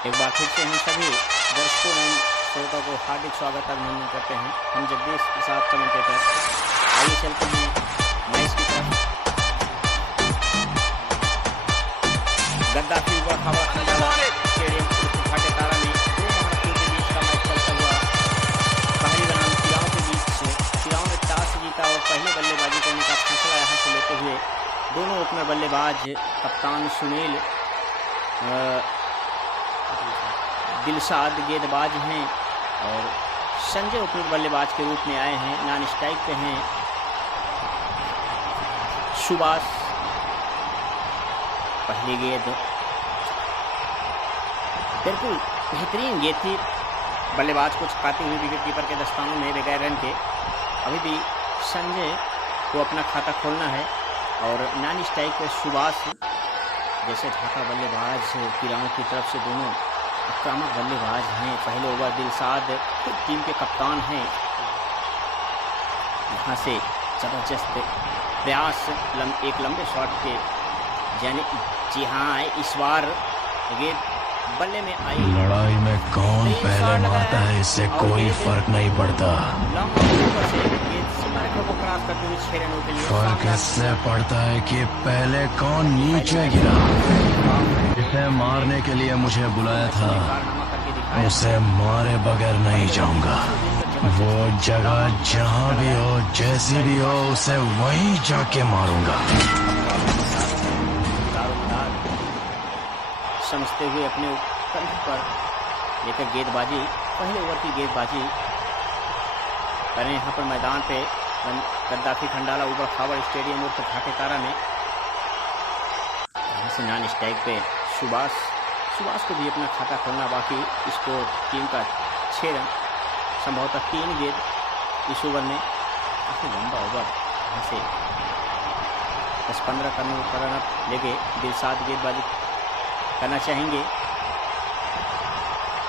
एक बार फिर से हम सभी दर्शकों एवं श्रोताओं को हार्दिक स्वागत अभिनंदन करते हैं। हम जगदीश प्रसाद कमेंटेटर। आइए चलते हैं मैच की तरफ। गद्दाफी व खबर खंडाला स्टेडियम घाटे तारा में दो महारथियों के बीच का मैच चलता हुआ पहली बनाम खिलाओं के बीच खिलाओं ने टॉस जीता और पहले बल्लेबाजी करने का फैसला यहाँ से लेते हुए दोनों ओपनर बल्लेबाज कप्तान सुनील दिलशाद गेंदबाज हैं और संजय ओपनर बल्लेबाज के रूप में आए हैं। नॉन स्ट्राइक पे हैं सुभाष। पहली गेंद बिल्कुल बेहतरीन गेंद थी, बल्लेबाज को चकाती हुई विकेट कीपर के दस्तानों में बगैर रन के। अभी भी संजय को अपना खाता खोलना है और नॉन स्ट्राइक पे सुभाष जैसे ढाका बल्लेबाज किराओं की तरफ से दोनों आक्रामक बल्लेबाज हैं। पहले ओवर दिलशाद टीम के कप्तान हैं। यहाँ से जबरदस्त प्रयास एक लंबे शॉट के यानी जी हाँ इस बार गेंद बल्ले में आई। लड़ाई में कौन पहले मारता है इससे कोई फर्क नहीं पड़ता, फर्क इससे पड़ता है कि पहले कौन नीचे गिरा। जिसे मारने के लिए मुझे बुलाया था उसे मारे बगैर नहीं जाऊंगा। वो जगह जहां भी हो जैसी भी हो उसे वहीं जाके मारूंगा। समझते हुए अपने कंठ पर लेकर गेंदबाजी पहले ओवर की गेंदबाजी करें यहाँ पर मैदान पे गद्दाफी खंडाला ऊपर खावर स्टेडियम और घाटे तारा में। यहाँ से नॉन स्ट्राइक पे सुभाष को भी अपना खाता खोलना बाकी। इसको टीम का 6 रन संभवतः 3 गेंद इस ओवर में। काफ़ी लंबा ओवर। यहाँ से 10-15 रनों का रन लेके दिलशाद गेंदबाजी करना चाहेंगे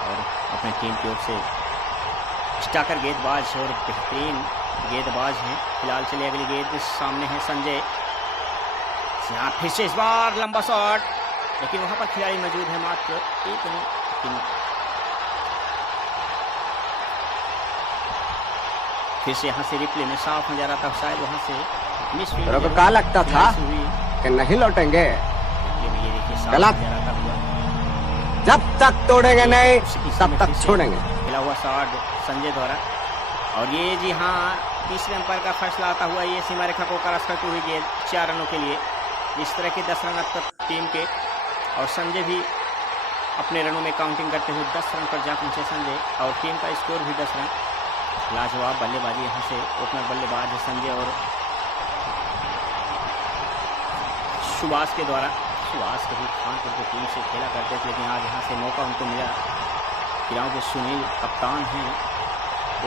और अपनी टीम की ओर से स्टाकर गेंदबाज और बेहतरीन गेंदबाज हैं। फिलहाल चले अगली गेंद सामने है संजय। यहाँ फिर से इस बार लंबा शॉट, लेकिन वहां पर खिलाड़ी मौजूद है मात्र एक रन। फिर से यहाँ से रिप्ले में साफ नजर आता शायद वहां से मिस को क्या लगता था कि नहीं लौटेंगे। गलत, जब तक तोड़ेंगे नहीं तब तक छोड़ेंगे। खेला हुआ शॉट संजय द्वारा और ये जी हाँ तीसरे अंपायर का फैसला आता हुआ ये सीमा रेखा को क्रॉस करती हुई गेंद 4 रनों के लिए। इस तरह के 10 रन अब तक टीम के और संजय भी अपने रनों में काउंटिंग करते हुए 10 रन पर जा पहुंचे संजय और टीम का स्कोर भी 10 रन। लाजवाब बल्लेबाजी यहाँ से ओपनर बल्लेबाज संजय और सुभाष के द्वारा। सुभाष कभी खानपुर की टीम से खेला करते थे लेकिन आज यहाँ से मौका उनको मिला। खिलाओं के सुनील कप्तान हैं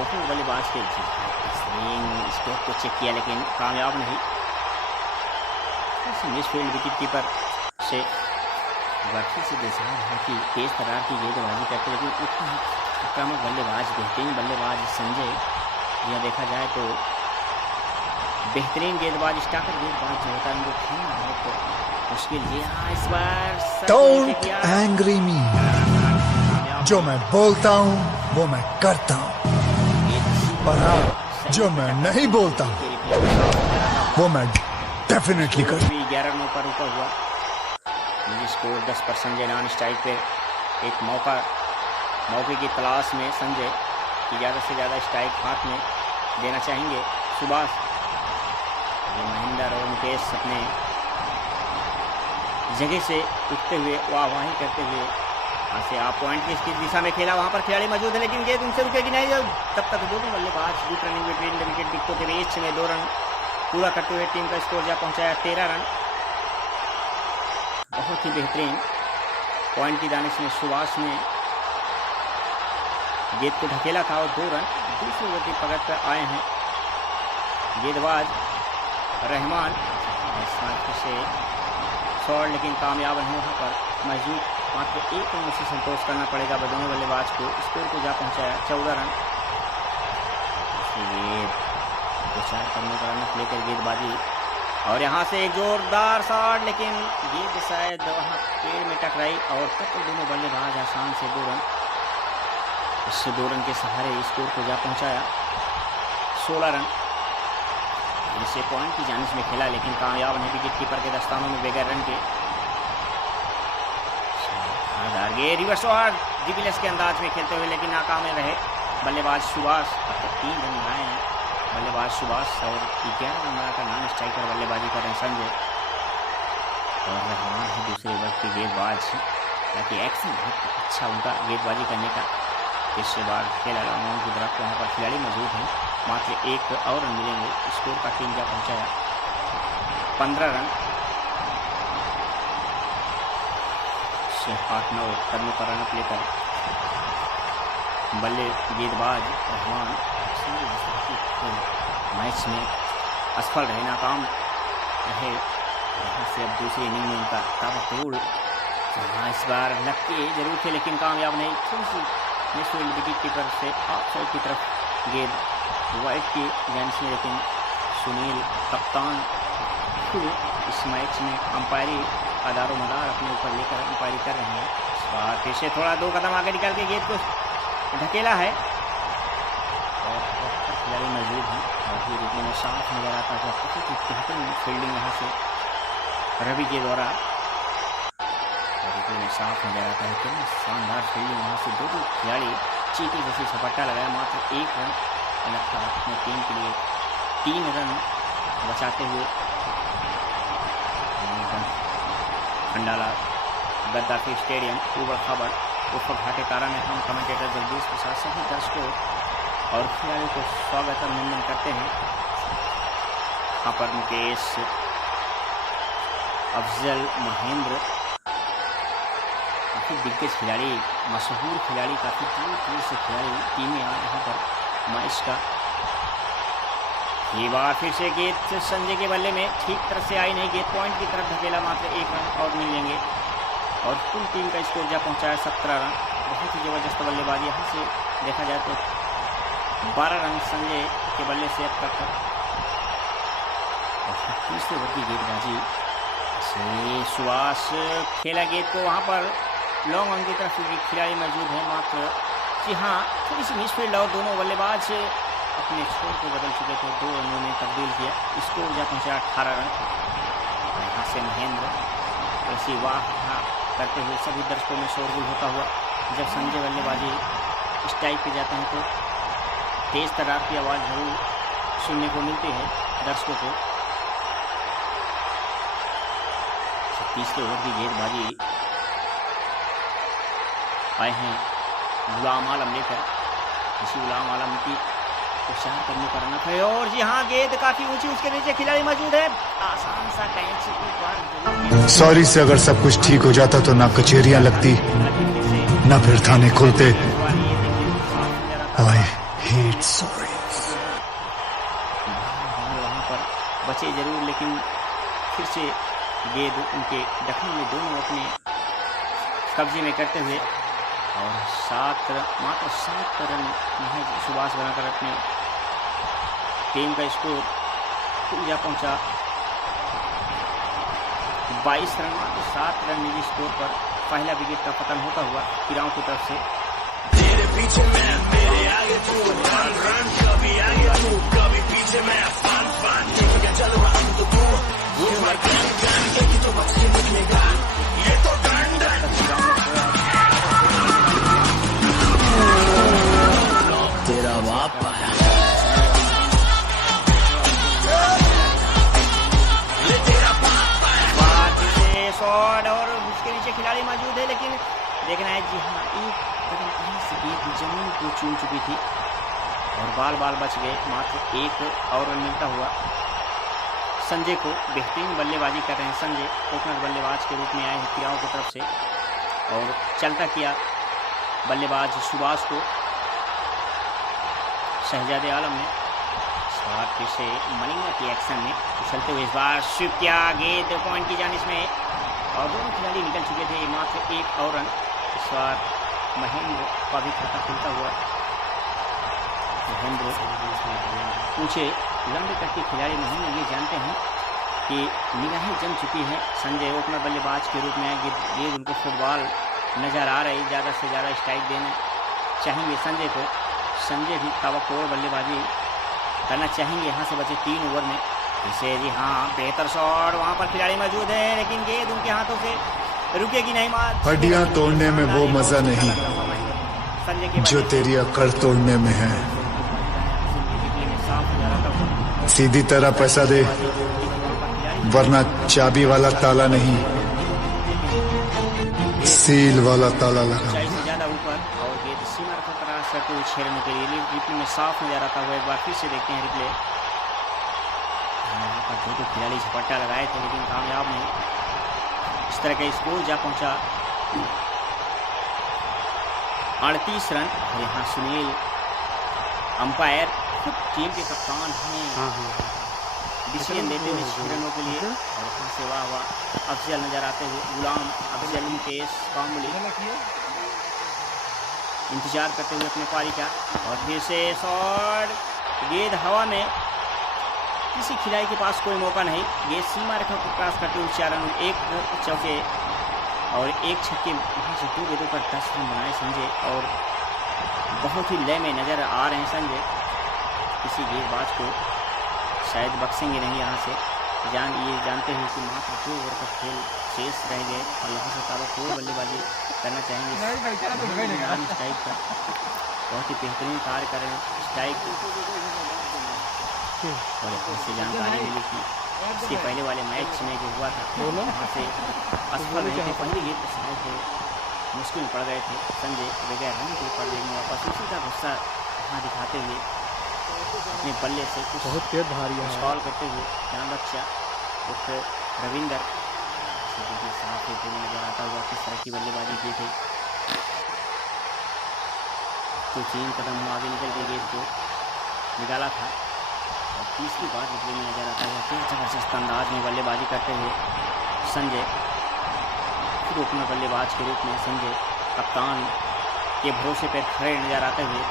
ओपनर बल्लेबाज के स्ट्रोक को चेक किया लेकिन कामयाब नहीं। मिसफील्ड विकेट कीपर से बाकी से देखा है कि तेज तरार की गेंदबाजी करते लेकिन उतना आक्रामक बल्लेबाज बेहतरीन बल्लेबाज संजय यह देखा जाए तो बेहतरीन गेंदबाज स्टाकर गेंदबाज जो होता है उनको खेलना बहुत मुश्किल। जी हाँ इस बार डोंट एंग्री मी, जो मैं बोलता हूँ वो मैं करता हूँ, पर हाँ जो मैं नहीं बोलता हूँ वो मैं डेफिनेटली कर। 11 रनों पर रुका हुआ स्कोर 10 पर संजय नॉन स्ट्राइक पे एक मौके की तलाश में संजय की ज़्यादा से ज़्यादा स्ट्राइक हाथ में देना चाहेंगे। सुभाष महेंद्र और मुकेश अपने जगह से उठते हुए वाहवाही करते हुए यहाँ से आप पॉइंट की दिशा में खेला। वहाँ पर खिलाड़ी मौजूद है लेकिन गेंद उनसे रुकेगी नहीं। तब तक दोनों बल्लेबाज good running between the wicket विकेटों के बीच में 2 रन पूरा करते हुए टीम का स्कोर जा पहुँचाया 13 रन। बहुत ही बेहतरीन पॉइंट की दानिश में सुभाष ने गेंद को ढकेला था और 2 रन दूसरे ओवर की पकड़ पर आए हैं गेंदबाज रहमान। से शॉट लेकिन कामयाब नहीं। वहाँ पर मौजूद मात्र 1 रन से संतोष करना पड़ेगा दोनों बल्लेबाज को। स्कोर को जा पहुँचाया 14 रन। गेंद 2-4 रनों का रन लेकर गेंदबाजी और यहाँ से एक जोरदार शॉट, लेकिन गेंद शायद वहाँ पेड़ में टकराई और तब तो दोनों बल्लेबाज आसान से 2 रन, इससे 2 रन के सहारे स्कोर को जा पहुँचाया 16 रन। इसे पॉइंट की जानिब में खेला लेकिन कामयाब नहीं विकेट कीपर के दस्तानों में बगैर रन के। ये रिवर्स शॉट डिविलियर्स के अंदाज में खेलते हुए लेकिन नाकाम रहे बल्लेबाज सुभाष। अब तक 3 रन बनाए हैं बल्लेबाज सुभाष और 11 रन बनाकर नॉन स्ट्राइक पर बल्लेबाजी कर रहे हैं संजय और रहमान है दूसरे ओवर के गेंदबाज, ताकि एक्शन बहुत अच्छा उनका गेंदबाजी करने का। इसके बाद खेल अलाउंस की तरफ वहाँ पर खिलाड़ी मौजूद हैं, मात्र 1 और रन मिलेंगे। स्कोर का टीम जा पहुँचाया 15 रन। 8-9 रनों का रनअप लेकर बल्ले गेंदबाज रहमान मैच में असफल रहे, नाकाम रहे। यहाँ से अब दूसरी इनिंग में उनका ताबड़तोड़ इस बार लगते जरूर थे लेकिन कामयाब नहीं। थोड़ी सी मिसफील्ड विकेट कीपर से ऑफ साइड की तरफ गेंद वाइड की जानिब में, लेकिन सुनील कप्तान खुद इस मैच में अंपायरी आदारो मदार अपने ऊपर लेकर अंपायरी कर रहे हैं। इस बार फिर से थोड़ा 2 कदम आगे निकाल के गेंद को ढकेला है और खिलाड़ी मौजूद हैं और फिर रुकने में साफ नजर आता है। बहुत ही बेहतरीन फील्डिंग यहाँ से रवि के द्वारा और रुकने में साफ नजर आता है। कितना शानदार फील्डिंग यहाँ से 2 खिलाड़ी चीटी जैसी झपट्टा लगाया, मात्र 1 रन लगता है अपने टीम के लिए 3 रन बचाते हुए। खंडाला गद्दाफी स्टेडियम ऊबड़ खाबड़ उर्फ घाटे तारा में हम कमेंटेटर जगदीश प्रसाद सभी दर्शकों और खिलाड़ियों को स्वागत अभिनंदन करते हैं। यहाँ पर मुकेश, अफजल, महेंद्र, काफ़ी दिग्गज खिलाड़ी, मशहूर खिलाड़ी, काफ़ी दूर दूर से खिलाड़ी टीमें आए यहाँ पर मैच का। ये बार फिर से गेंद संजय के बल्ले में ठीक तरह से आई नहीं, गेंद पॉइंट की तरफ धकेला, मात्र 1 रन और मिलेंगे और कुल टीम का स्कोर जा पहुंचाया 17 रन। बहुत ही ज़बरदस्त बल्लेबाजी यहाँ से देखा जाए तो 12 रन संजय के बल्ले से अब तक। तीसरे ओवर की गेंदबाजी से सुभाष खेला गेंद को, वहाँ पर लॉन्ग ऑन की तरफ खिलाड़ी मौजूद है, मात्र जी हाँ थोड़ी सी मिसफील्ड और दोनों बल्लेबाज अपने स्कोर को बदल चुके थे, 2 रनों में तब्दील किया। स्कोर जा पहुँचा 18 रन। यहाँ से महेंद्र ऐसी वाह करते हुए सभी दर्शकों में शोरगुल होता हुआ। जब संजय बल्लेबाजी इस टाइप पे जाते हैं तो तेज़ तरार की आवाज़ जरूर सुनने को मिलती है दर्शकों को। तीसरे ओवर की गेंदबाजी आए हैं गुलाम आलम लेकर। इसी गुलाम आलम की उपचार करने का रनअप है और जी हाँ गेंद काफी ऊंची, उसके नीचे खिलाड़ी मौजूद है, आसान सा कैच। सॉरी से अगर सब कुछ ठीक हो जाता तो ना कचेरियां लगती ना फिर थाने खुलते। I hate sorry. वहाँ पर बचे जरूर लेकिन फिर से गेंद उनके दखल में दोनों अपने कब्जे में करते हुए और मात्र 7 रन महज सुभाष बनाकर अपने टीम का स्कोर जा पहुंचा 22 रन, मात्र 7 रन निजी स्कोर पर पहला विकेट का पतन होता हुआ किराओं की तरफ से। तेरे पीछे मैं, मेरे आगे तू, रन कभी आगे तू, कभी पीछे मैं, चल रहा हूं तो तू, ये तो तेरा बाप आया। शॉट और उसके नीचे खिलाड़ी मौजूद है लेकिन देखना है जी हाँ एक कदम कहीं से गेंद जमीन को छू चुकी थी और बाल बाल बच गए। मात्र 1 और रन मिलता हुआ संजय को। बेहतरीन बल्लेबाजी कर रहे हैं संजय, ओपनर बल्लेबाज के रूप में आए हैं किराओं की तरफ से और चलता किया बल्लेबाज सुभाष को शहजादे आलम ने। फिर से मलिंगा के एक्शन में उछलते हुए इस बार स्वीप किया, गेंद पॉइंट की जानिब में और दोनों खिलाड़ी निकल चुके थे, मात्र 1 और रन। इस बार महेंद्र का भी खाता खुलता हुआ। महेंद्र पूछे लंबे कट के खिलाड़ी नहीं ये जानते हैं कि निगाहें जम चुकी हैं संजय ओपनर बल्लेबाज के रूप में। गेंद उनको फुटबॉल नज़र आ रही, ज़्यादा से ज़्यादा स्ट्राइक देना चाहेंगे संजय को। संजय भी ताबड़तोड़ बल्लेबाजी करना चाहेंगे यहाँ से बचे 3 ओवर में। इसे जी हाँ, बेहतर शॉट, वहाँ पर खिलाड़ी मौजूद है लेकिन गेंद उनके हाथों से रुकेगी नहीं। हड्डियां तोड़ने में वो मजा नहीं जो तेरी अकड़ तोड़ने में है। सीधी तरह पैसा दे वरना चाबी वाला ताला नहीं, सील वाला ताला लगा। ज्यादा ऊपर और गेंद सीमा रेखा पर क्रॉस करते हुए 6 रनों के लिए रिप्ले में साफ नजर आता हुआ। एक बार फिर से देखते हैं रिप्ले। यहाँ पर 2 खिलाड़ी झपट्टा लगाए थे लेकिन कामयाब नहीं। इस तरह का स्कोर जा पहुंचा 38 रन। और यहाँ सुनील अंपायर खुद टीम के कप्तान हैं, डिसीजन देते हुए 6 रनों के लिए। और यहाँ से वाह अफजल नजर आते हुए, गुलाम अफजल मुकेश कामली इंतजार करते हुए अपने पारी का। और फिर से शॉट, गेंद हवा में, किसी खिलाड़ी के पास कोई मौका नहीं। गेंद सीमा रेखा को क्रॉस करते हुए 4 रन, 1 चौके और 1 छक्के, वहाँ से 2 गेंदों पर 10 रन बनाए संजय। और बहुत ही लय में नज़र आ रहे हैं संजय। किसी गेंदबाज को शायद बख्शेंगे नहीं यहाँ से। जानते हैं कि मात्र 2 ओवर का खेल शेष रह गए और यहाँ से ताबड़तोड़ बल्लेबाजी करना चाहेंगे। स्ट्राइक पर बहुत ही बेहतरीन कार्य कर रहे हैं स्ट्राइक। और यहाँ से जानकारी मिली कि इसके पहले वाले मैच में जो हुआ था वहाँ से असफल रहे थे। पहली गेंद पर शायद मुश्किल में पड़ गए थे संजय, बगैर रन के ऊपर लेकिन वापस उसी का गुस्सा यहाँ दिखाते हुए अपने बल्ले से कुछ बहुत तेज भारी है कॉल करते हुए जान बच्चा उस रविंदर साफ नजर आता हुआ किस तरह की बल्लेबाजी की थी। तो 3 कदम आगे निकल के गेंद को निकाला था और तीसरी बार निकले में नजर आता हुआ फिर जबरदस्त अंदाज में बल्लेबाजी करते हुए संजय। फिर ओपनर बल्लेबाज के रूप में संजय कप्तान के भरोसे पर खड़े नजर आते हुए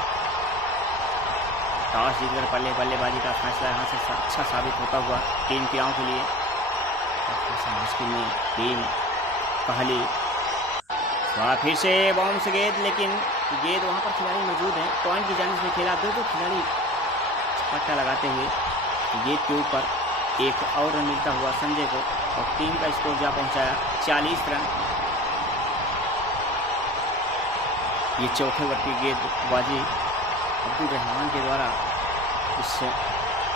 टॉस जीतकर पहले बल्लेबाजी का फैसला यहाँ से अच्छा साबित होता हुआ टीम क्रियाओं के लिए। मुश्किल में टीम पहली थोड़ा फिर से बाउंस गेंद, लेकिन गेंद वहाँ पर खिलाड़ी मौजूद हैं। पॉइंट की जानिब में खेला, 2 खिलाड़ी पट्टा लगाते हुए गेंद के ऊपर 1 और रन मिलता हुआ संजय को और टीम का स्कोर जा पहुँचाया 40 रन। ये चौथे ओवर की गेंदबाजी अब्दुल रहमान के द्वारा इस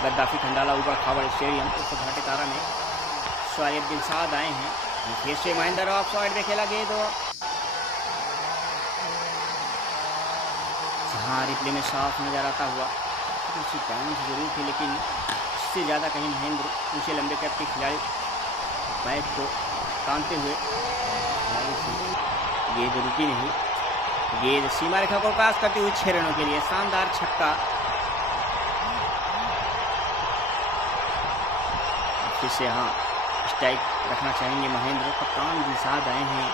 गद्दाफी खंडाला ऊपर खावर स्टेडियम उस घाटे तारा में शायद दिलसाद आए हैं। फिर से महेंद्र ऑफ साइड में खेला गेंद, जहाँ रिप्ले में साफ नजर आता हुआ कुछ बाउंस जरूर थी लेकिन इससे ज़्यादा कहीं महेंद्र ऊंचे लंबे कद के खिलाड़ी बैट को तानते हुए गेंद रुकी नहीं। गेंद सीमा रेखा को क्रॉस करते हुए 6 रनों के लिए शानदार छक्का। फिर से हाँ स्ट्राइक रखना चाहेंगे महेंद्र। कप्तान दिलसाद आए हैं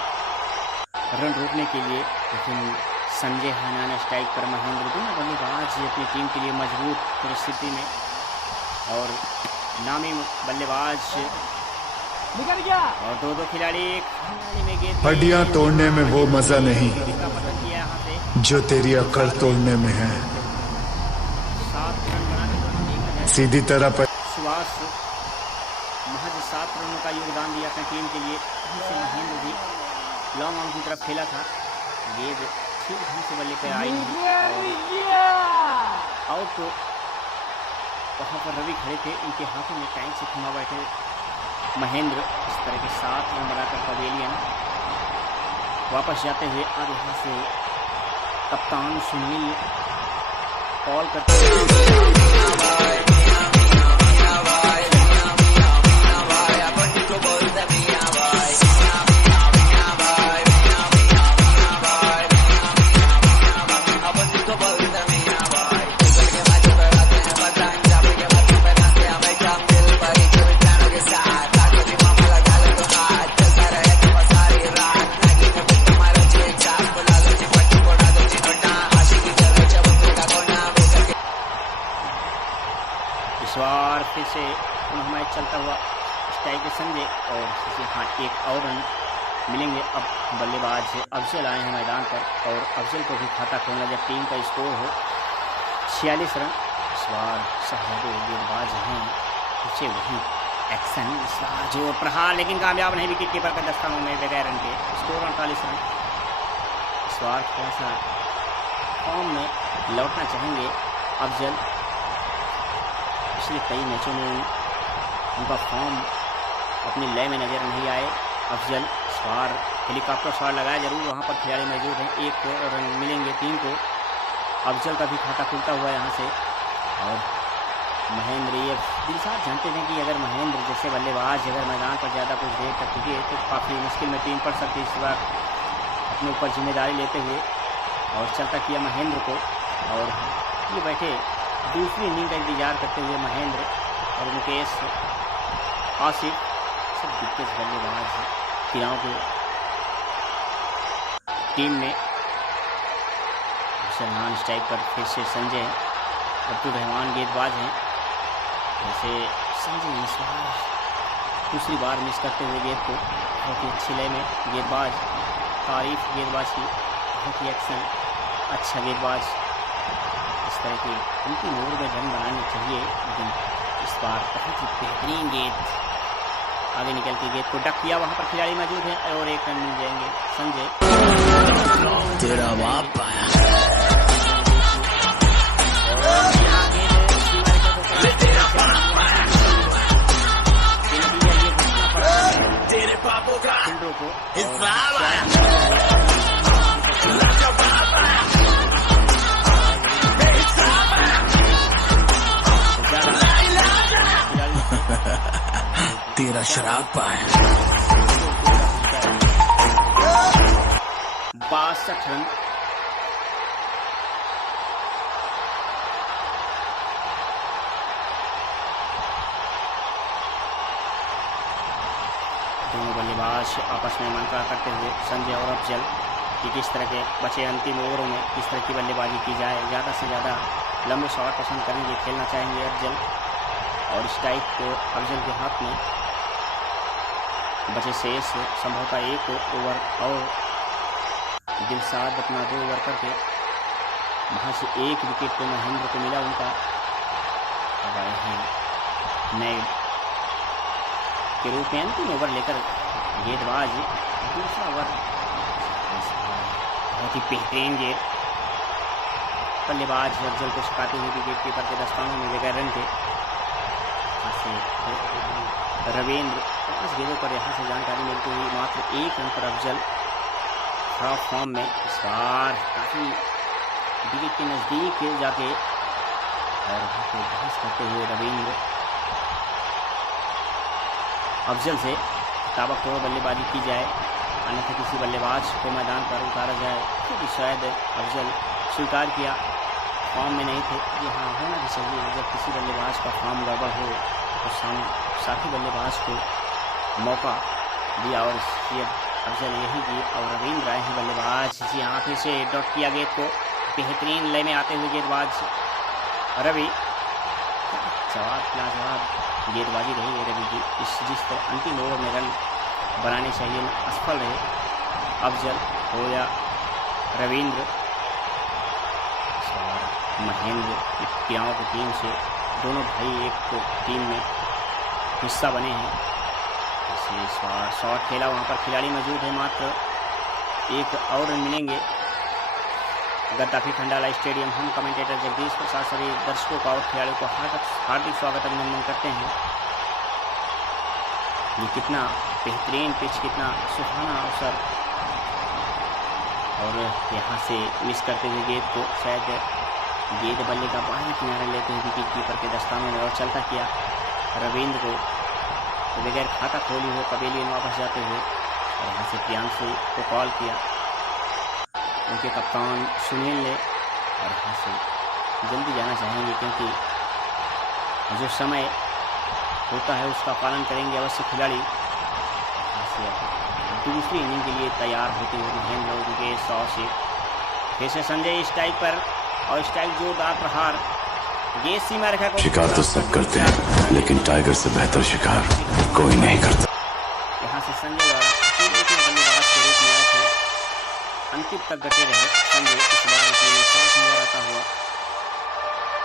रन रोकने के लिए लेकिन संजय हाना ने स्ट्राइक पर महेंद्र दोनों बल्लेबाज अपनी टीम के लिए मजबूत परिस्थिति में और नामी बल्लेबाज निकल गया और 2 खिलाड़ी में गेंद। हड्डियां तोड़ने में वो मजा नहीं जो तेरी अकड़ तोड़ने में है। 7 रन बनाकर सीधी तरह पर सुभाष महज 7 रनों का योगदान दिया अपनी टीम के लिए। से महेंद्र भी लॉन्ग ऑन की तरफ खेला था, गेंद ठीक ढंग से बल्ले पर आई और तो वहाँ पर रवि खड़े थे, इनके हाथों में टैंक से थमा बैठे महेंद्र। इस तरह के 7 रन बनाकर पवेलियन वापस जाते हुए अब यहाँ से कप्तान सुनील कॉल करते मिलेंगे। अब बल्लेबाज अफजल आए हैं मैदान पर और अफजल को भी खाता खोलना जब टीम का स्कोर हो 46 रन। इस बार शहजादे गेंदबाज हैं, पीछे वही एक्शन, इस बार जोर प्रहार लेकिन कामयाब नहीं, विकेट कीपर के दस्तानों में बगैर रन के, स्कोर 39 रन। इस बार थोड़ा सा फॉर्म में लौटना चाहेंगे अफजल। पिछले कई मैचों में उनका फॉर्म अपनी लय में नज़र नहीं आए अफजल। इस बार हेलीकॉप्टर शॉट लगाया जरूर, वहाँ पर खिलाड़ी मौजूद हैं, 1 रन मिलेंगे टीम को। अफजल का भी खाता खुलता हुआ यहाँ से। और महेंद्र, ये दिल साहब जानते थे कि अगर महेंद्र जैसे बल्लेबाज अगर मैदान पर ज़्यादा कुछ देर तक टिके तो काफ़ी मुश्किल में टीम पड़ सकती। इस बार अपने ऊपर जिम्मेदारी लेते हुए और चलता किया महेंद्र को, और ये बैठे दूसरी इनिंग का इंतजार करते हुए महेंद्र और मुकेश, आसिफ, सब दिग्गज बल्लेबाज क्रीड़ाओं के टीम में। नॉन स्ट्राइक पर फिर से संजय, अब्दुल रहमान गेंदबाज हैं। जैसे संजय इस बार दूसरी बार मिस करते हुए गेंद को, बहुत ही अच्छी लय में गेंदबाज, तारीफ गेंदबाज की, बहुत ही एक्शन, अच्छा गेंदबाज। इस तरह के अंतिम ओवर में रन बनाने चाहिए, लेकिन इस बार बहुत ही बेहतरीन गेंद आगे निकल के गेंद को डक किया, वहाँ पर खिलाड़ी मौजूद हैं और 1 रन मिल जाएंगे संजय। तेरा बाप आया। तेरे पापों का तेरा शराब पाया। 62 रन। दोनों बल्लेबाज आपस में मंत्रणा करते हुए संजय और अफजल कि किस तरह के बचे अंतिम ओवरों में किस तरह की बल्लेबाजी की जाए। ज़्यादा से ज़्यादा लंबे शॉट पसंद करेंगे, खेलना चाहेंगे अफजल, और स्ट्राइक अफजल के हाथ में। बचे शेष संभवतः 1 ओवर और दिलशाद अपना 2 ओवर करके वहाँ से 1 विकेट पे महेंद्र को मिला उनका। अब आए हैं नए के रूप में अंतिम ओवर लेकर गेंदबाज, दूसरा ओवर बहुत ही बेहतरीन गेंद, बल्लेबाज अफजल को छकाते हुए विकेट कीपर के दस्तानों में बगैर रन के। रविंद्र 5 गेंदों पर यहाँ से जानकारी मिलती हुई मात्र 1 रन पर अफजल खराब फॉर्म में। इस बार काफ़ी विकेट के नज़दीक जाके और वहाँ पे बहस करते हुए रविंद्र अफजल से ताबड़तोड़ बल्लेबाजी की जाए, अन्यथा किसी बल्लेबाज को मैदान पर उतारा जाए। क्योंकि शायद अफजल स्वीकार किया फॉर्म में नहीं थे। जी हाँ, होना भी चाहिए, जब किसी बल्लेबाज का फॉर्म गड़बड़ हो तो साथी बल्लेबाज को मौका दिया, और ये अफजल यही की। और रविंद्र आए हैं बल्लेबाज, जी हाँ, फिर से डॉट किया गेंद को, बेहतरीन लय में आते हुए गेंदबाज रवि, लाजवाब गेंदबाजी रही है रवि की। जिस तरह अंतिम ओवर में रन बनाने चाहिए असफल रहे अफजल हो या रविंद्र। महेंद्र क्रीड़ाओं की टीम से दोनों भाई एक टीम में हिस्सा बने हैं। इस बार शॉट खेला, वहाँ पर खिलाड़ी मौजूद है, मात्र 1 और रन मिलेंगे। गद्दाफी खंडाला स्टेडियम, हम कमेंटेटर जगदीश प्रसाद सभी दर्शकों का और खिलाड़ियों को हार्दिक स्वागत अभिनंदन करते हैं। ये कितना बेहतरीन पिच, कितना सुहाना अवसर, और यहाँ से मिस करते हुए गेंद को शायद गेंद बल्ले का बाहरी किनारा लेते हुए विकेट कीपर के दस्तानों में और चलता किया रविंद्र को, तो बगैर खाता खोली हुए पवेलियन वापस जाते हुए। और यहाँ से प्रियांशु को कॉल किया उनके कप्तान सुनील ने, और यहाँ से जल्दी जाना चाहेंगे क्योंकि जो समय होता है उसका पालन करेंगे अवश्य खिलाड़ी। यहाँ से दूसरी इनिंग के लिए तैयार होते हुए महेंद्र के 100 से फिर से संजय स्ट्राइक पर, और स्ट्राइक जोरदार प्रहार, ये सीमा रेखा को शिकार तो सब करते हैं, लेकिन टाइगर से बेहतर शिकार कोई नहीं करता। यहाँ से संजय द्वारा अंतिम तक डटे रहे संजय। इस बार रिप्ले में साफ नजर आता हुआ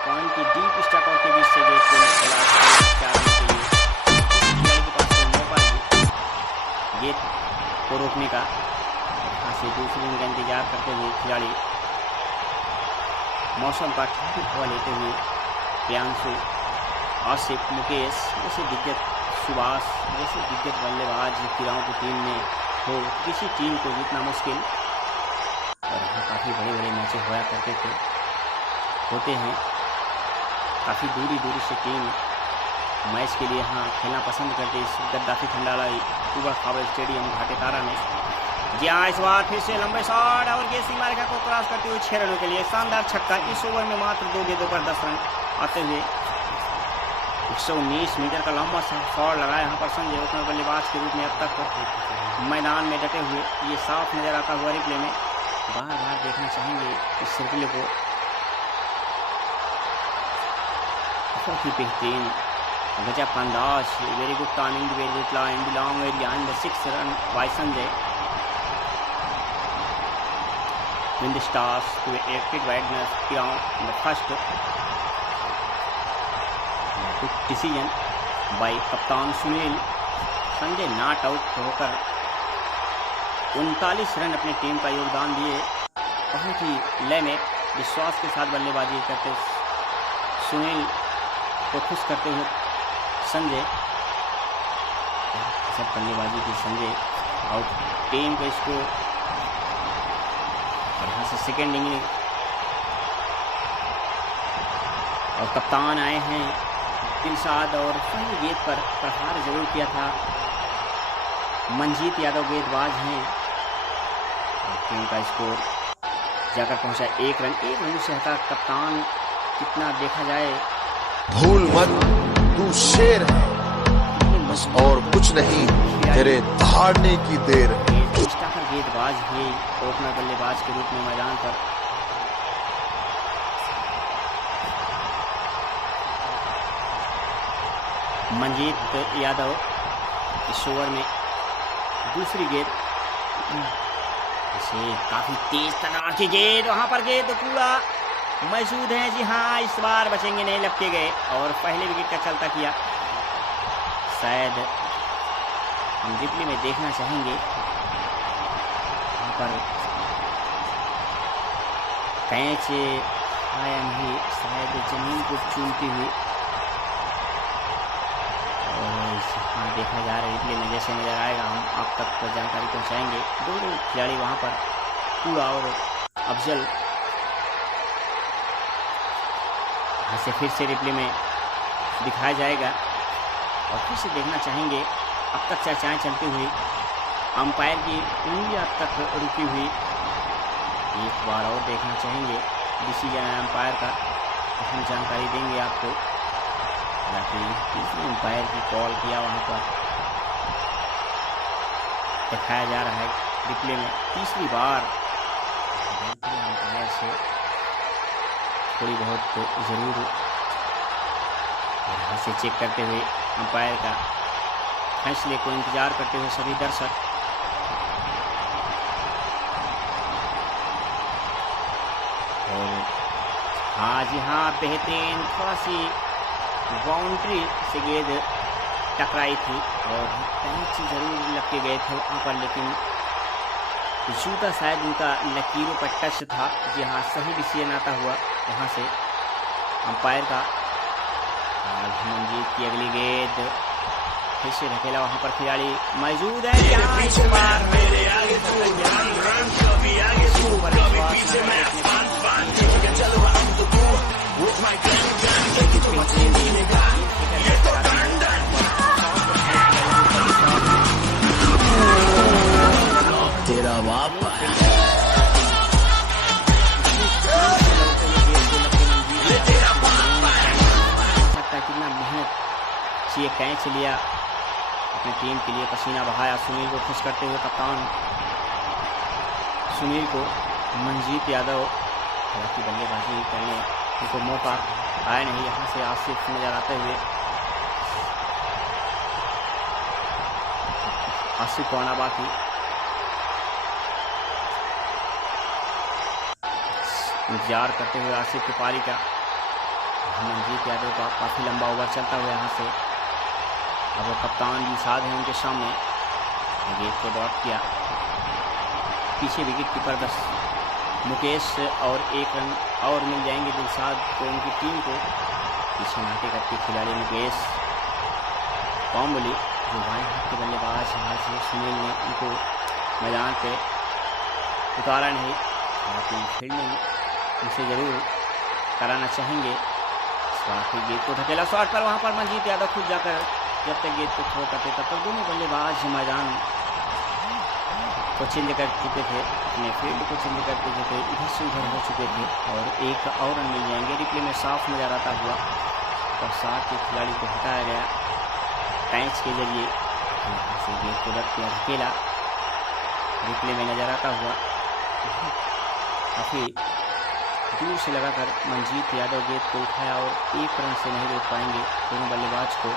पॉइंट की डीप स्टैपर के बीच से गेंद को खिलाड़ी के लिए खिलाड़ी के पास मौका गेंद को रोकने का। यहाँ से दूसरी गेंद का इंतजार करते हुए खिलाड़ी मौसम का ठीक हवा लेते हुए प्रियांशु, आसिफ, मुकेश जैसे दिग्गज, सुभाष जैसे दिग्गज बल्लेबाज क्रीड़ाओं की टीम में हो किसी टीम को जीतना मुश्किल। और यहाँ काफ़ी बड़े बड़े मैचें होया करते थे, होते हैं। काफ़ी दूरी से टीम मैच के लिए यहाँ खेलना पसंद करते इस गद्दाफी खंडाला ऊबड़ खाबड़ स्टेडियम घाटेतारा में। जी हाँ, इस बार फिर से लंबे शॉट और ये सीमा रेखा को क्रॉस करते हुए 6 रनों के लिए शानदार छक्का। इस ओवर में मात्र 2 गेंदों पर 10 रन आते हुए 119 मीटर का लंबा शॉट लगाया यहाँ पर संजय ओपनर बल्लेबाज के रूप में अब तक मैदान में डटे हुए। ये साफ नजर आता हुआ रिप्ले में, बार देखना चाहेंगे इस रिप्ले को। बहुत ही बेहतरीन गजब का अंदाज, very good timing, very good line, long area and 6 run by Sanjay. When the Stars to be elected Wagner's ground in the first good decision by कप्तान सुनील। संजय नॉट आउट होकर 39 रन अपनी टीम का योगदान दिए। बहुत ही लय में विश्वास के साथ बल्लेबाजी करते सुनील को खुश करते हुए संजय, सब बल्लेबाजी की संजय आउट टीम का स्कोर। और यहाँ से सेकेंड इनिंग और कप्तान आए हैं दिलशाद और पहली गेंद पर प्रहार जरूर किया था। मनजीत यादव गेंदबाज हैं और टीम का स्कोर जाकर पहुंचा 1 रन से हटा कप्तान। कितना देखा जाए, भूल मत तू शेर है बस और कुछ नहीं, तेरे दहाड़ने की देर है। गेंदबाज है ओपनर बल्लेबाज के रूप में मैदान पर। मनजीत यादव इस ओवर में दूसरी गेंद, इसे काफी तेज तनाव की गेंद, वहां पर गेंद पूरा मौजूद है। जी हाँ, इस बार बचेंगे नहीं, लपके गए और पहले विकेट का चलता किया। शायद हम रिप्ले में देखना चाहेंगे पर कैच आया नहीं, शायद जमीन को चूमती हुई। और हाँ, देखा जा रहा है रिप्ले में, जैसे नजर आएगा हम आप तक जानकारी पहुंचाएंगे। दोनों खिलाड़ी वहां पर पूरा और अफजल। यहाँ से फिर से रिप्ले में दिखाया जाएगा और फिर से देखना चाहेंगे। अब तक चर्चाएं चलती हुई अंपायर की उंगलियां तक रुकी हुई, एक बार और देखना चाहेंगे डिसीजन है अंपायर का, तो हम जानकारी देंगे आपको। हालांकि तीसरे अंपायर की कॉल किया वहां पर दिखाया जा रहा है रिप्ले में तीसरी बार। अंपायर से थोड़ी बहुत ज़रूर यहाँ से चेक करते हुए अंपायर का फैसले को इंतजार करते हुए सभी दर्शक। और हाँ जी हाँ, बेहतरीन थोड़ा सी बाउंड्री से गेंद टकराई थी और कैच जरूर लपके गए थे वहाँ पर, लेकिन जूता शायद उनका लकीरों पर टच था। जी हाँ, सही डिसीजन आता हुआ वहाँ से अंपायर का। मनजीत की अगली गेंद फिर से ढकेला, वहाँ पर खिलाड़ी मौजूद है। तेरा बाप कितना मेहनत से कैच लिया, अपनी टीम के लिए पसीना बहाया। सुनील को खुश करते हुए कप्तान सुनील को मनजीत यादव, हालांकि बल्लेबाजी करने उनको मौका आया नहीं। यहाँ से आसिफ नजर आते हुए, आसिफ को आना बाकी। इंतजार करते हुए आसिफ की पारी का। मनजीत यादव का काफ़ी लंबा ओवर चलता हुआ यहाँ से। अब वो कप्तान दिलशाद है उनके सामने, गेंद को डॉट किया। पीछे विकेट कीपर बस मुकेश और 1 रन और मिल जाएंगे दिलशाद को, उनकी टीम को। पीछे नाटे करते खिलाड़ी मुकेश कॉम्बली जो बाएं हाथ के बल्लेबाज यहाँ से सुनील ने उनको मैदान पे उतारा नहीं। हालांकि फील्डिंग उनसे ज़रूर कराना चाहेंगे। स्वाति गेंद को धकेला शॉट पर, वहाँ पर मनजीत यादव खुद जाकर जब तक गेंद को थ्रो करते तब तक दोनों बल्लेबाज मैदान को चेंज कर चुके थे, अपने फील्ड को चेंज कर चुके थे, इधर से उधर हो चुके थे और 1 और रन मिल जाएंगे। रिप्ले में साफ नजर आता हुआ और साथ के खिलाड़ी को हटाया गया पैंच के जरिए। यहाँ से गेंद को रख किया धकेला, रिप्ले में नजर आता हुआ काफ़ी दूर से लगाकर मनजीत यादव गेंद को उठाया और 1 रन से नहीं रोक पाएंगे दोनों बल्लेबाज को।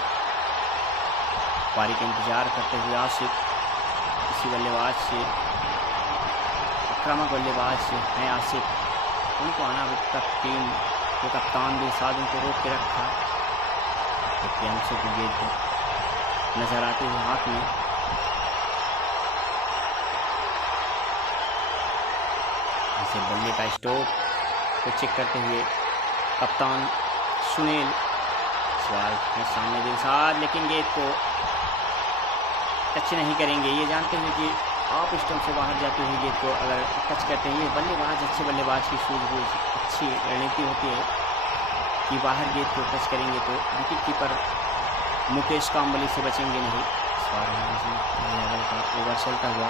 पारी का इंतजार करते हुए आसिफ इसी बल्लेबाज से, आक्रामक बल्लेबाज से हैं आसिफ, उनको आना अभी तक टीम के कप्तान दिलशाद उनको रोक के रखा। प्रियांशु की गेंद को नजर आते हुए हाथ में, इसे बल्ले का स्ट्रोक को चेक करते हुए कप्तान सुनील सवाल है सामने दिलशाद, लेकिन गेंद को टच नहीं करेंगे। ये जानते हुए कि आप स्टंप से बाहर जाते हुए गेंद को अगर टच करते हैं, ये बल्लेबाज अच्छे बल्लेबाज की सूझबूझ अच्छी रणनीति होती है कि बाहर गेंद को टच करेंगे तो विकेट कीपर मुकेश काम्बली से बचेंगे नहीं। इस बार यादव का ओवर चलता हुआ,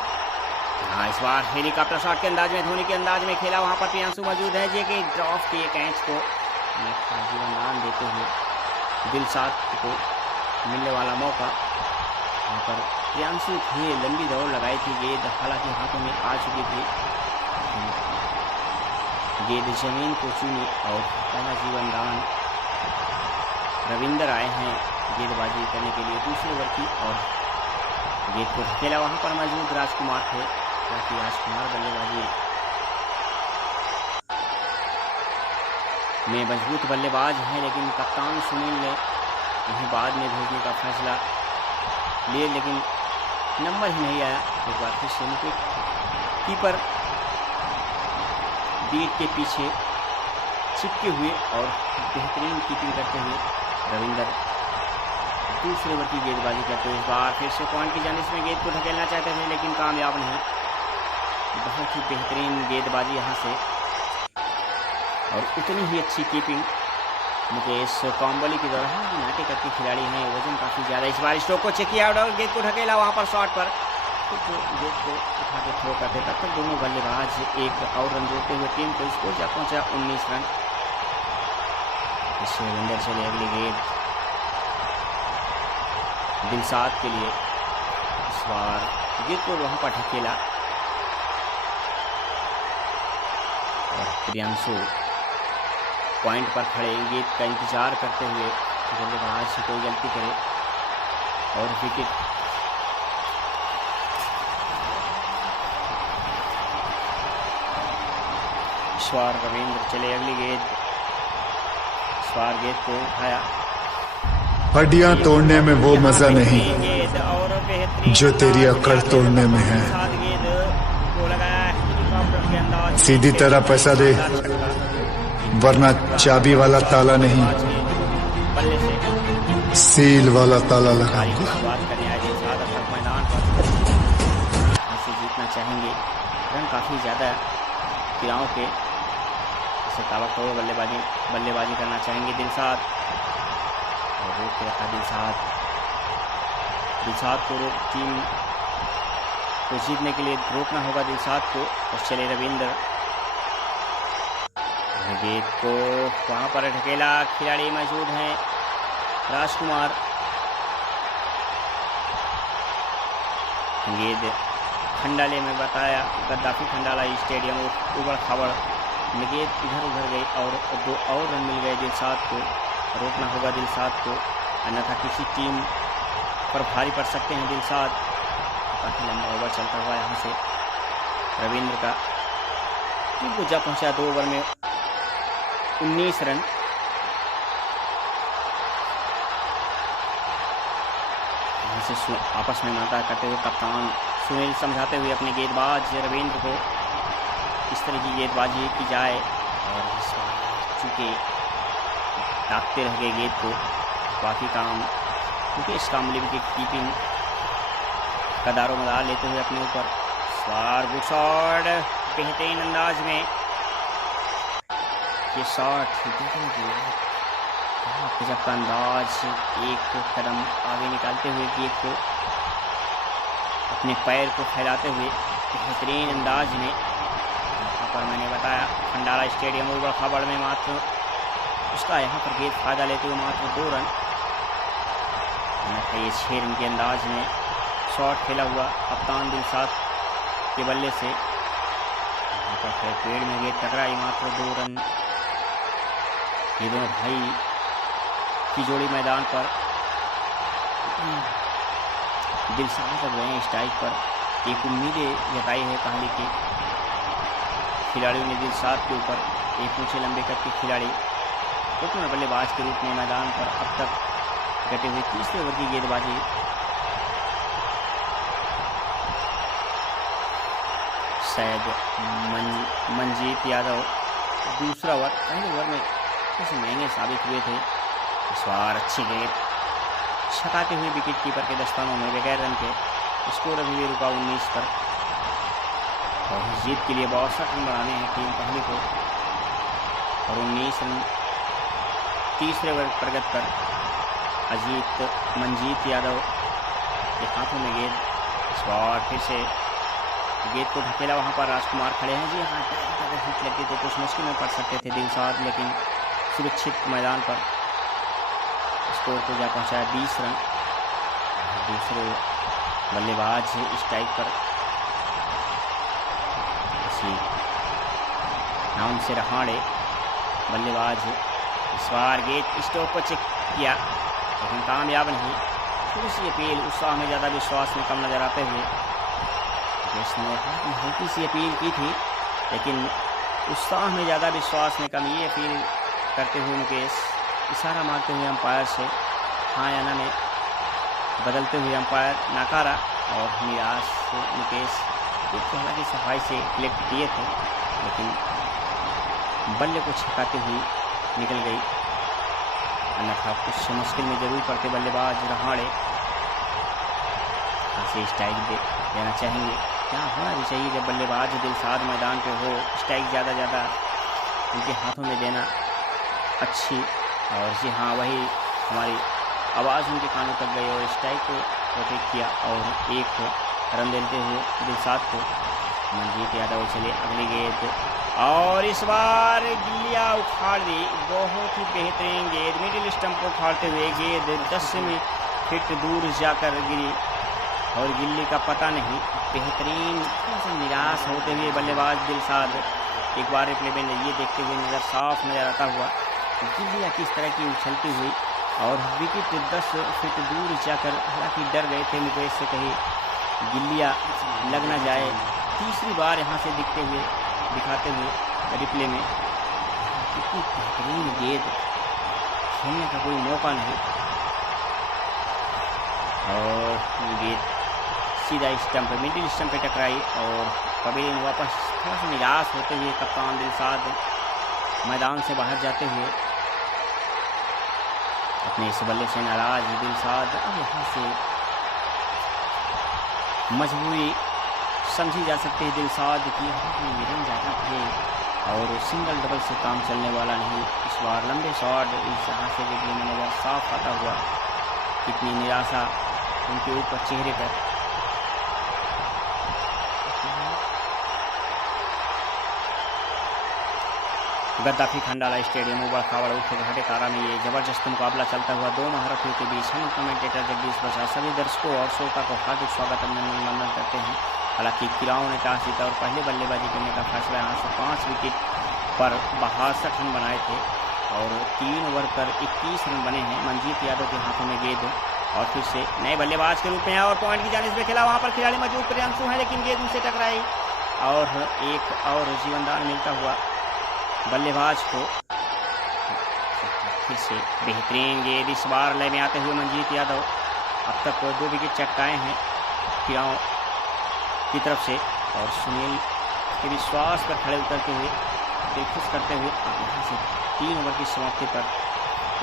हाँ इस बार हेलीकॉप्टर शॉट के अंदाज में, धोनी के अंदाज में खेला। वहाँ पर प्रियांशु मौजूद है जो कि ड्रॉप किए कैच को जीवनदान देते हुए दिलशाद को मिलने वाला मौका। यहाँ पर प्रियांशु थे, लंबी दौड़ लगाई थी, गेंद हालांकि हाथों में आ चुकी थी, गेंद जमीन को चुनी और पहला जीवनदान रविंदर आए हैं गेंदबाजी करने के लिए दूसरे ओवर की और गेंद को धकेला। वहाँ पर मौजूद राजकुमार थे, ताकि राजकुमार बल्लेबाजी में मजबूत बल्लेबाज हैं, लेकिन कप्तान सुनील ने उन्हें बाद में भेजने का फैसला लिए, लेकिन नंबर ही नहीं आया। एक बार फिर से विकेट कीपर बीट के पीछे चिपके हुए और बेहतरीन कीपिंग करते हुए रविंदर दूसरे ओवर की गेंदबाजी करते हुए इस बार फिर से पॉइंट की जानिब में गेंद को ढकेलना चाहते थे, लेकिन कामयाब नहीं। बहुत ही बेहतरीन गेंदबाजी यहाँ से और उतनी ही अच्छी कीपिंग मुकेश काम्बली के द्वारा। नाटे करके खिलाड़ी हैं, वजन काफ़ी ज़्यादा। इस बार स्ट्रोक को चेक किया और गेंद को ढकेला, वहाँ पर शॉट पर तो गेंद को उठा के थ्रो करते तब तक दोनों बल्लेबाज 1 और रन जोड़ते हुए टीम को स्कोर जा पहुँचा 19 रन। इससे रविंदर चले अगली गेंद दिलशाद के लिए, इस बार गेंद को वहाँ पर ढकेला और प्रियांशु पॉइंट पर खड़े गेंद का इंतजार करते हुए बल्लेबाज से कोई गलती करे और विकेट स्वार रविंद्र चले अगली गेंद, स्वार गेंद को उठाया। हड्डियां तोड़ने में वो मजा नहीं जो तेरी अकड़ तोड़ने में है। सीधी तरह पैसा दे, वरना चाबी वाला ताला नहीं, सील वाला ताला लगाऊंगा। जीतना चाहेंगे, रन काफ़ी ज़्यादा किराओं के इसे ताबड़तोड़ बल्लेबाजी करना चाहेंगे दिलशाद और रोक के रखा दिलशाद को टीम को जीतने के लिए रोकना होगा दिलशाद को। और चले रविंद्र, गेंद को वहाँ पर ढकेला, खिलाड़ी मौजूद हैं राजकुमार, गेंद खंडाले में बताया गद्दाफी खंडाला स्टेडियम उबड़ खाबड़ में गेंद इधर उधर गई और 2 और रन मिल गए दिलशाद को। रोकना होगा दिलशाद को, अन्यथा किसी टीम पर भारी पड़ सकते हैं दिलशाद। काफ़ी लंबा ओवर चलता हुआ यहाँ से रविंद्र का टीम को जा पहुँचा 2 ओवर में 19 रन। यहाँ से आपस में माता करते हुए कप्तान सुनील समझाते हुए अपने गेंदबाज रविंद्र को इस तरह की गेंदबाजी की जाए, और इस बार चूँकि ताकते रह गए गेंद को, बाकी काम मुकेश कामले विकेट कीपिंग का दारोमदार लेते हुए अपने ऊपर। इस बार गुड शॉट, बेहतरीन अंदाज में ये शॉट देखने के लिए गजब का अंदाज, एक कदम आगे निकालते हुए गेंद को अपने पैर को फैलाते हुए बेहतरीन अंदाज में। यहाँ पर मैंने बताया खंडाला स्टेडियम उबड़ खाबड़ में मात्र उसका यहाँ पर गेंद फायदा लेते हुए मात्र 2 रन। ये 6 रन के अंदाज में शॉट खेला हुआ कप्तान दिलशाद के बल्ले से। यहाँ पर पेड़ में गेंद टकराई, मात्र 2 रन। ये दोनों भाई की जोड़ी मैदान पर दिलशाद लग रहे हैं स्ट्राइक पर। एक उम्मीदें जताई है कहली के खिलाड़ियों ने दिलशाद के ऊपर। एक ऊंचे लंबे कद के खिलाड़ी ओपनर बल्लेबाज के रूप में मैदान पर अब तक डटे हुए तीसरे ओवर की गेंदबाजी शायद मनजीत यादव दूसरा ओवर, पहले ओवर में कैसे महंगे साबित हुए थे। इस बार अच्छी गेंद छकाते हुए विकेट कीपर के दस्तानों में बगैर रन के। स्कोर अभी भी रुका 19 पर, और जीत के लिए 62 रन बनाने हैं टीम पहले को, और 19 रन तीसरे ओवर प्रगति पर मनजीत यादव के हाथों में गेंद। इस बार फिर से गेंद को ढकेला, वहाँ पर राजकुमार खड़े हैं। जी हाँ, अगर हिट लगती तो कुछ मुश्किल में पड़ सकते थे दिलशाद, लेकिन सुरक्षित मैदान पर स्कोर को जा पहुँचाया 20 रन। दूसरे बल्लेबाज स्ट्राइक पर इसी नाम से रहाड़े बल्लेबाज। इस बार गेंद स्टोक को चेक किया लेकिन कामयाब नहीं। थोड़ी सी अपील, उत्साह में ज़्यादा विश्वास में कम नजर आते हुए इसने हल्की सी अपील की थी, लेकिन उत्साह में ज़्यादा विश्वास में कम, ये अपील करते हुए मुकेश इशारा मारते हुए अंपायर से हाँ या ना में बदलते हुए अंपायर नकारा, और निराश मुकेश एक हालांकि सफाई से कलेक्ट किए थे, लेकिन बल्ले को छकाते हुए निकल गई। अन्यथा कुछ मुश्किल में जरूर पड़ते बल्लेबाज रहाड़े। से स्ट्राइक देना चाहेंगे, क्या होना भी चाहिए जब बल्लेबाज दिलशाद मैदान पे हो, स्ट्राइक ज़्यादा उनके हाथों में देना अच्छी। और जी हाँ, वही हमारी आवाज़ उनके कानों तक गई और स्ट्राइक को प्रोटेक्ट किया, और एक रन देते हुए दिलशाद को मनजीत यादव चले अगली गेंद, और इस बार गिल्लियाँ उखाड़ दी। बहुत ही बेहतरीन गेंद, मिडिल स्टंप को उखाड़ते हुए गेंद 10 फीट दूर जाकर गिरी, और गिल्ली का पता नहीं। बेहतरीन, थोड़ा सा निराश होते हुए बल्लेबाज दिलशाद एक बार रिप्ले में ये देखते हुए साफ नज़र आता हुआ गिल्लियाँ किस तरह की उछलती हुई, और विकेट 10 फीट दूर जाकर, हालांकि डर गए थे मुकेश से कहीं गिल्लियाँ लग ना जाए। तीसरी बार यहाँ से दिखाते हुए रिप्ले में कितनी बेहतरीन गेंद, खेलने का कोई मौका नहीं, और गेंद सीधा स्टंप पे, मिडिल स्टंप पे टकराई, और पवेलियन वापस थोड़ा सा निराश होते हुए कप्तान दिलशाद मैदान से बाहर जाते हुए अपने इस बल्ले से नाराज दिलशाद अब यहाँ से मजबूरी समझी जा सकती है दिलशाद की। रन ज़्यादा थे और सिंगल डबल से काम चलने वाला नहीं। इस बार लंबे शॉट इस यहाँ से देखने में नज़र साफ आता हुआ, कितनी निराशा उनके ऊपर चेहरे पर। गद्दाफी खंडाला स्टेडियम उबड़ खाबड़ घाटे तारा में ये जबरदस्त मुकाबला चलता हुआ दो महारथियों के बीच। हम कमेंटेटर जगदीश प्रसाद सभी दर्शकों और श्रोता को हार्दिक स्वागत अभिनंदन करते हैं। हालांकि खिलाड़ियों ने टॉस जीता और पहले बल्लेबाजी करने का फैसला यहाँ से 5 विकेट पर 62 रन बनाए थे, और 3 ओवर पर 21 रन बने हैं। मनजीत यादव के हाथों में गेंद, और फिर से नए बल्लेबाज के रूप में और पॉइंट की जानिब में खेला। वहाँ पर खिलाड़ी मौजूद प्रियांशु है, लेकिन गेंद उनसे टकराई, और एक और जीवनदान मिलता हुआ बल्लेबाज को फिर से बेहतरीन गेंद, इस बार लय में आते हुए मनजीत यादव। अब तक 2 विकेट चटकाए हैं खिलाड़ियों की तरफ से, और सुनील के विश्वास पर खड़े उतरते हुए दिलखुश करते हुए अब यहाँ से 3 ओवर की समाप्ति पर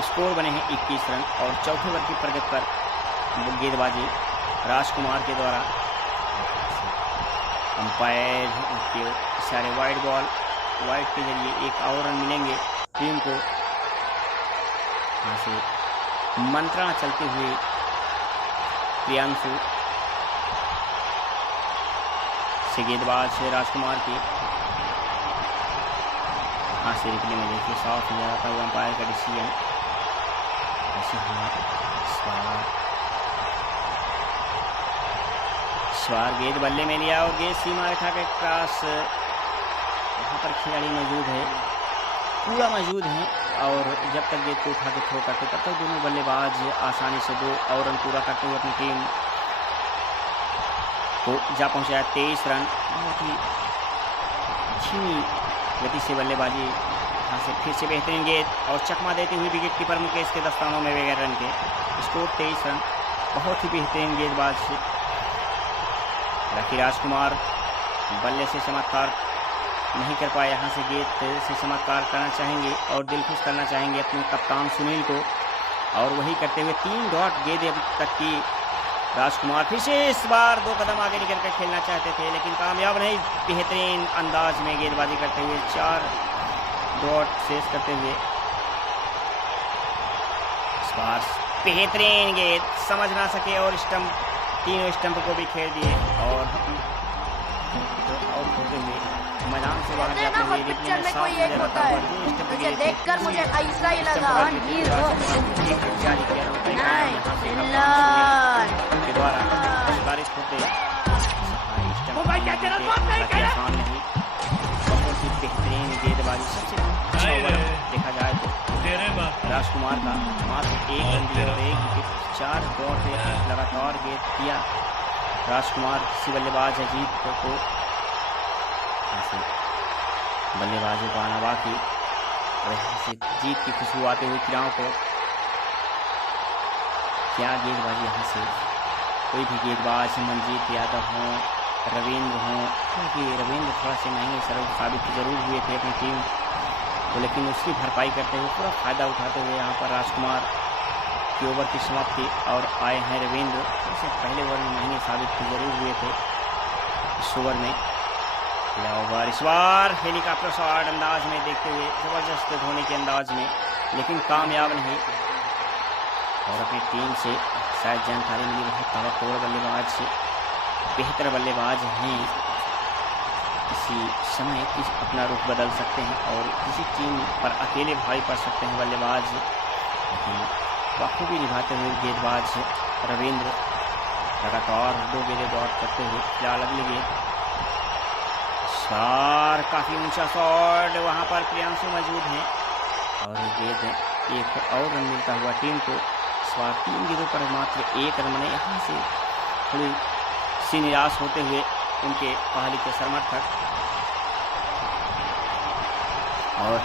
स्कोर बने हैं 21 रन। और चौथे ओवर की प्रगति पर गेंदबाजी राजकुमार के द्वारा अंपायर के इशारे वाइड बॉल, वाइड के जरिए 1 और रन मिलेंगे टीम को। यहाँ से मंत्रणा चलते हुए प्रियांशु से गेंदबाज राजकुमार की यहाँ से रिप्ले में देखिए साफ नजर आता हुआ अंपायर का डिसीजन। ऐसे स्वार गेंद बल्ले में लिया और गेंद सीमा रेखा के क्रॉस। यहाँ पर खिलाड़ी मौजूद है, पूरा मौजूद है, और जब तक गेंद को उठा के थ्रो करते तब तक दोनों बल्लेबाज आसानी से 2 और रन पूरा करते हुए अपनी टीम को जा पहुंचाया 23 रन। बहुत ही धीमी गति से बल्लेबाजी, यहाँ से फिर से बेहतरीन गेंद और चकमा देती हुई विकेट कीपर मुकेश के दस्तानों में बगैर रन के, स्कोर 23 रन। बहुत ही बेहतरीन गेंदबाज रखी राजकुमार बल्ले से चमत्कार नहीं कर पाए, यहाँ से गेंद से चमत्कार करना चाहेंगे और दिल खुश करना चाहेंगे अपने कप्तान सुनील को, और वही करते हुए 3 डॉट गेंद अब तक की राजकुमार फिर से इस बार 2 कदम आगे निकल कर खेलना चाहते थे लेकिन कामयाब नहीं। बेहतरीन अंदाज में गेंदबाजी करते हुए 4 डॉट शेष करते हुए इस बार बेहतरीन गेंद समझ ना सके और स्टंप, तीनों स्टंप को भी खेल दिए और आउट होते हुए मैदान से बाहर जाते हुए पिक्चर में कोई एक होता है, मुझे देखकर मुझे ऐसा ही लगा हीरो के द्वारा बारिश होते आसान नहीं। बहुत ही बेहतरीन गेंदबाजी, सबसे अच्छा ओवर देखा जाए तो राजकुमार का मात्र 1 रन दिया और 1 विकेट, 4 डॉट लगातार गेंद किया राजकुमार। किसी बल्लेबाज अजीत को बल्लेबाजों को आना बाकी, और यहाँ से जीत की खुशबू आते हुए खिलाड़ियों को। क्या गेंदबाजी यहाँ से, कोई भी गेंदबाज मनजीत यादव हों, रविंद्र हों, क्योंकि रविंद्र थोड़ा से महंगे सरल साबित जरूर हुए थे अपनी टीम को, लेकिन उसकी भरपाई करते हुए पूरा फ़ायदा उठाते हुए यहाँ पर राजकुमार की ओवर की समाप्ति और आए हैं रविंद्र। इससे पहले ओवर में महंगे साबित जरूर हुए थे इस ओवर में। ओवर इस बार हेलीकॉप्टर शॉट अंदाज में देखते हुए जबरदस्त धोनी के अंदाज में, लेकिन कामयाब नहीं। और अपनी टीम से शायद जानकारी मिली, बहुत ताबड़तोड़ बल्लेबाज, बेहतर बल्लेबाज हैं, किसी समय अपना रुख बदल सकते हैं और किसी टीम पर अकेले भारी पड़ सकते हैं बल्लेबाज, लेकिन बखूबी निभाते हुए गेंदबाज रविंद्र लगातार 2 गेंदें डॉट करते हुए फिलहाल अगली गेंद शार, काफ़ी ऊंचा शॉट, वहाँ पर प्रियांशु मौजूद हैं और गेंद 1 और रन मिलता हुआ टीम को। इस बार 3 गेंदों पर मात्र 1 रन बने, यहाँ से थोड़ी सी निराश होते हुए उनके कोहली के समर्थक और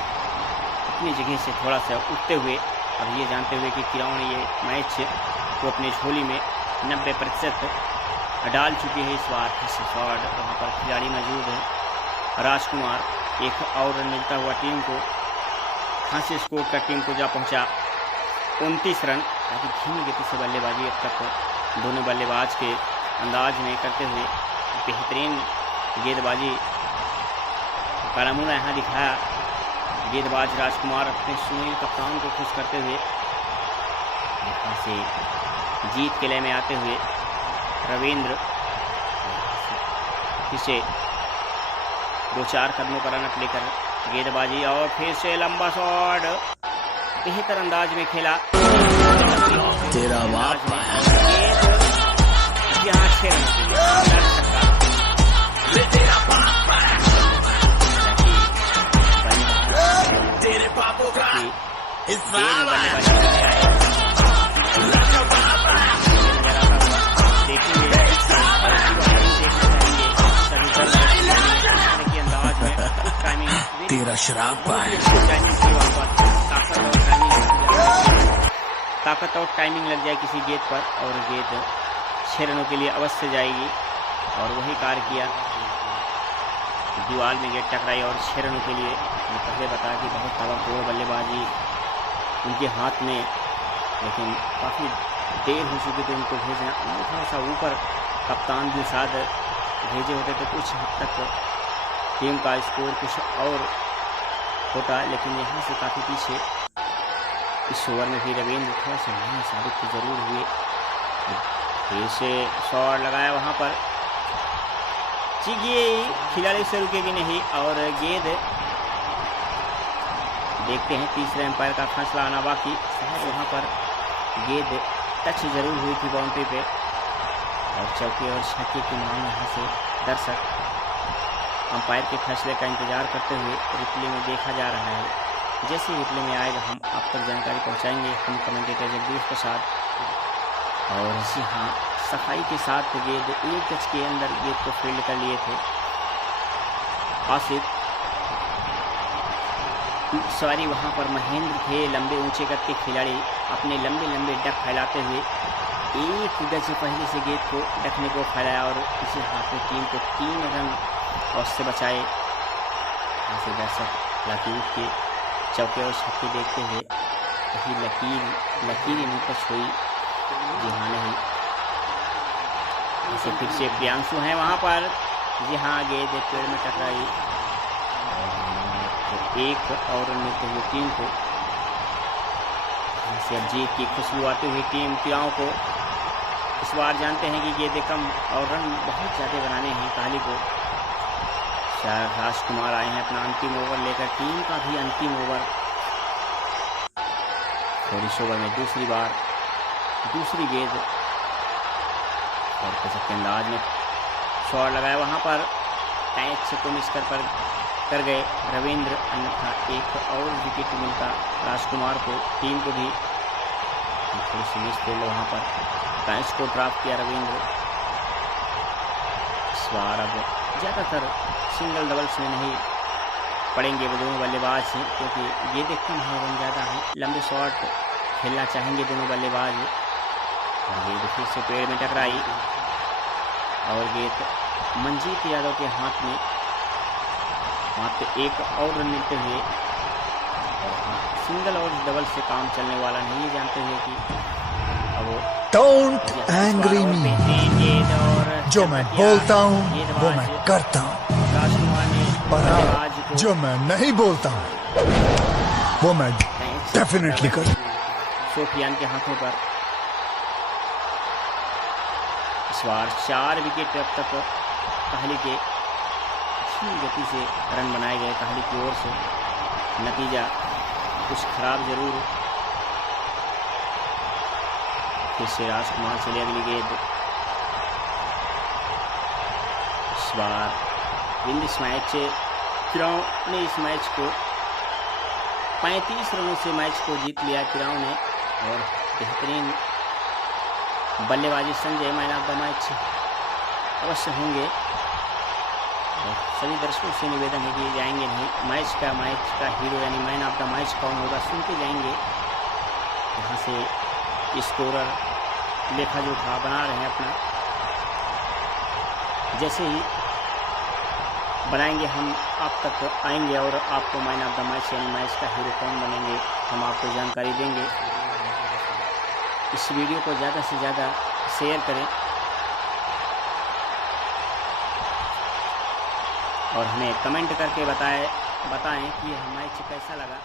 अपनी जगह से थोड़ा सा उठते हुए अब ये जानते हुए कि खिलाड़ियों ने ये मैच को अपनी झोली में 90% डाल चुकी है। इस बार फिर से शॉट, वहाँ पर खिलाड़ी मौजूद हैं। राजकुमार 1 और रन मिलता हुआ टीम को, खासी स्कोर कर टीम को जा पहुँचा 29 रन। काफ़ी धीमी गति से बल्लेबाजी अब तक दोनों बल्लेबाज के अंदाज में करते हुए बेहतरीन गेंदबाजी का नमूना यहाँ दिखाया गेंदबाज राजकुमार, अपने सुनील कप्तान को खुश करते हुए। यहाँ से जीत के लय में आते हुए रविंद्र फिर से 2-4 कदमों का रनअप लेकर गेंदबाजी और फिर से लंबा शॉट, बेहतर अंदाज में खेला तेरा बाप यहाँ 6 तेरे पापों का तेरा शराब पाए। ताकत और टाइमिंग लग जाए किसी गेंद पर और गेंद 6 रनों के लिए अवश्य जाएगी, और वही कार्य किया। दीवार में गेंद टकराई और 6 रनों के लिए। मैं पहले बताया कि बहुत ताबड़तोड़ बल्लेबाजी उनके हाथ में, लेकिन काफ़ी देर हो चुकी थी उनको भेजना। उन्होंने थोड़ा सा ऊपर कप्तान दिलशाद भेजे होते तो कुछ हद तक टीम का स्कोर कुछ और होता, लेकिन यहाँ से काफ़ी पीछे। इस ओवर में भी रविंद्र थोड़ा सा नहीं साबित तो जरूर हुए। फिर से शॉट लगाया वहाँ पर, ये खिलाड़ी से रुकेगी नहीं और गेंद देखते हैं। तीसरे एम्पायर का फैसला आना बाकी। शायद वहाँ पर गेंद टच जरूर हुई थी बाउंड्री पे, और चौके और छक्के की मांग यहाँ से दर्शक अंपायर के फैसले का इंतजार करते हुए रिप्ले में देखा जा रहा है। जैसे रिप्ले में आएगा हम आप तक जानकारी पहुँचाएंगे। हम कमेंटेटर जगदीश प्रसाद, और जी हाँ, सफाई के साथ गेंद 1 गज के अंदर गेंद को फील्ड कर लिए थे आसिफ। सॉरी, वहाँ पर महेंद्र थे, लंबे ऊंचे कद के खिलाड़ी, अपने लंबे लंबे डक फैलाते हुए 1 गज पहले से गेंद को डकने को फैलाया, और इसी हाथ में टीम को 3 रन से बचाए। यहाँ से दर्शक लकीर के चौके और छक्के देखते हुए कहीं लकीर नहीं टच हुई। जी हाँ, नहीं। इसे फिर से प्रियांशु हैं वहाँ पर। जी हाँ, गेंद पेड़ में टकराई, तो 1 और रन मिलते हुए टीम को। यहाँ से अब जीत की खुशबू आती हुई टीम तिराओं को। इस बार जानते हैं कि गेंदें कम और रन बहुत ज़्यादा बनाने हैं काहली को। राजकुमार आए हैं अपना अंतिम ओवर लेकर, टीम का भी अंतिम ओवर। और इस ओवर में दूसरी बार दूसरी गेंद और गजब के अंदाज में शॉट लगाया वहाँ पर, कैच को मिस कर गए रविंद्र, अन्यथा 1 और विकेट मिलता राजकुमार को। टीम को भी थोड़ी सी मिस फील्ड वहाँ पर, कैच को ड्रॉप किया रविंद्र। इस बार अब ज़्यादातर सिंगल डबल्स में नहीं पड़ेंगे वो दोनों बल्लेबाज हैं, क्योंकि गेंदें कम है, रन ज़्यादा हैं। लंबे शॉट खेलना चाहेंगे दोनों बल्लेबाज। और गेंद फिर से पेड़ में टकराई, और गेंद मंजीत यादव के हाथ में। मात्र 1 और रन मिलते हुए, और हाँ, सिंगल और डबल से काम चलने वाला नहीं, ये जानते हुए कि अब डोंट एंग्री मी, जो मैं बोलता हूँ वो मैं करता हूँ, पर हाँ, जो मैं नहीं बोलता हूँ वो मैं डेफिनेटली करता हूँ। सोफियान के हाथों पर इस बार 4 विकेट अब तक काहली के अच्छी गति से रन बनाए गए काहली की ओर से। नतीजा कुछ खराब जरूर। फिर से राजकुमार चले अगली गेंद। इस बार इस मैच तिराओं ने इस मैच को 35 रनों से मैच को जीत लिया तिराओं ने, और बेहतरीन बल्लेबाजी Sanjay man of the match अवश्य होंगे। और सभी दर्शकों से निवेदन है कि जाएंगे नहीं, मैच का हीरो यानी मैन ऑफ द मैच कौन होगा सुनते जाएंगे। यहाँ से स्कोरर लेखा जोखा बना रहे हैं अपना, जैसे ही बनाएंगे हम आप तक आएंगे और आपको मैन ऑफ द मैच यानी मैच का हीरो कौन बनेंगे हम आपको जानकारी देंगे। इस वीडियो को ज़्यादा से ज़्यादा शेयर करें और हमें कमेंट करके बताएं कि यह मैच कैसा लगा।